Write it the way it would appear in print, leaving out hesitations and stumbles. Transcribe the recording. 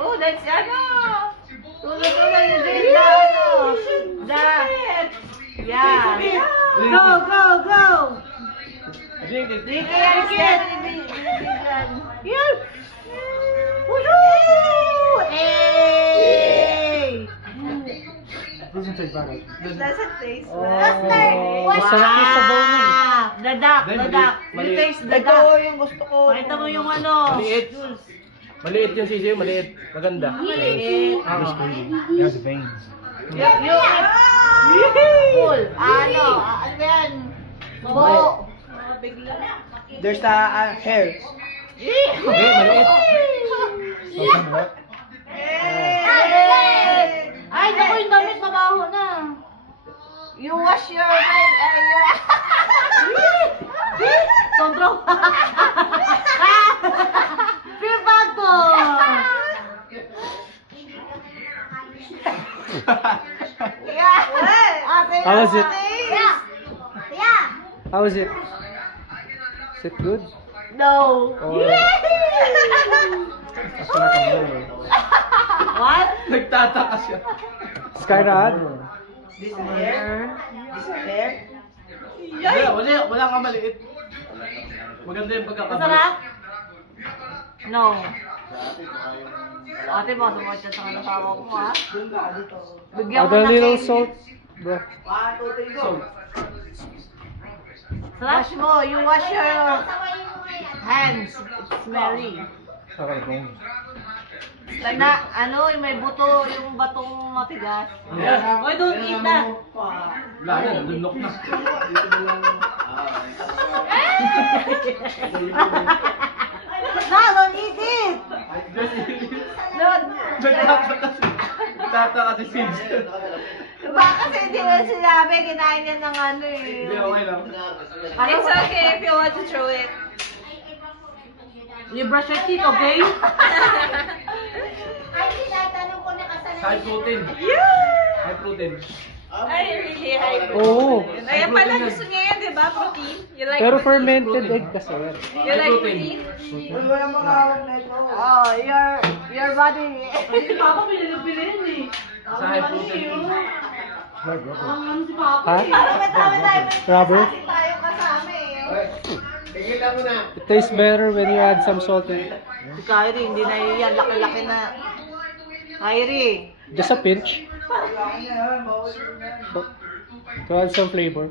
Oh, that's ano. Tulad ni Zelda, ano. Yeah. Go, go, go. Drink it. Drink it. Yes. Woohoo! Hey! Doesn't taste bad. Doesn't taste Oh, well. masarap yung sabaw nun eh. The duck, the duck. You Maliit. taste the Ito duck. yung gusto ko. Pakita mo yung ano. Maliit. Maliit yung sisiyo, maliit. Maganda. Maliit. It has veins. Yung full. Ano? Ano yan? Bo. Bigla. There's the hair. Okay, maliit. Ay, naku, yung damit mabaho na. You wash your Kontrol. Pure bago. Yeah. How was it? Yeah. Yeah. How is it? Is it good? No. Or... What? Nagtataka siya. Skyrad? This hair. Wala nga maliit. Maganda yung pagkakabalik. Masarap? No. Ate mo, sumot siya sa kanasawa ko ha. Bigyan Add mo a na little candy. salt, bro. Wash mo, you wash your hands. It's smelly. Na, ano, yung may buto, yung batong matigas. Yeah. Oy, don't eat that. Wala na, nalunok na. No, don't eat it. Don't. Nagtataka si Sims. Baka kasi hindi mo sinabi, kinain yan ng ano eh. Hindi, okay lang. It's okay if you want to throw it. You brush your teeth, okay? High protein. High protein. Ay, really high Oo. protein. Ayan pala, gusto niya yan, di ba? Protein. You like Pero protein? fermented egg kasi yan. You like protein? Oh, your body. Papa, pinilipili yan eh. Sa high protein. Ha? Tama tayo. Rubber? Tayo kasama eh. It tastes better when you add some salt in it. Si Kyrie, hindi na yan. Laki-laki na. Kyrie. Just a pinch. To add some flavor.